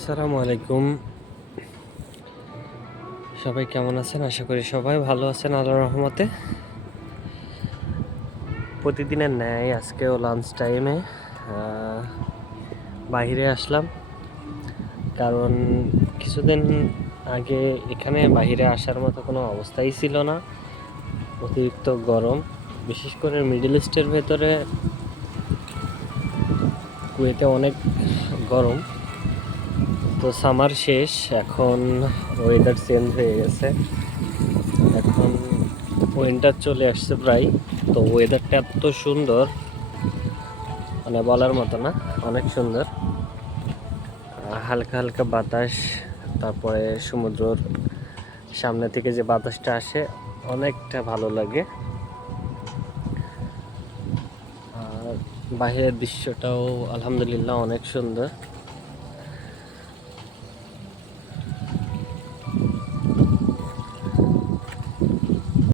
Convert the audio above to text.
আসসালামু আলাইকুম। সবাই কেমন আছেন? আশা করি সবাই ভালো আছেন আল্লাহর রহমতে। প্রতিদিনের ন্যায় আজকেও লাঞ্চ টাইমে বাইরে আসলাম, কারণ কিছুদিন আগে এখানে বাইরে আসার মতো কোনো অবস্থাই ছিল না। অতিরিক্ত গরম, বিশেষ করে মিডল ইস্টের ভেতরে কুয়েতে অনেক গরম। তো সামার শেষ, এখন ওয়েদার চেঞ্জ হয়ে গেছে, এখন উইন্টার চলে আসছে প্রায়। তো ওয়েদারটা এত সুন্দর, মানে বলার মতো না, অনেক সুন্দর। হালকা হালকা বাতাস, তারপরে সমুদ্রর সামনে থেকে যে বাতাসটা আসে অনেকটা ভালো লাগে। আর বাহিরের দৃশ্যটাও আলহামদুলিল্লাহ অনেক সুন্দর।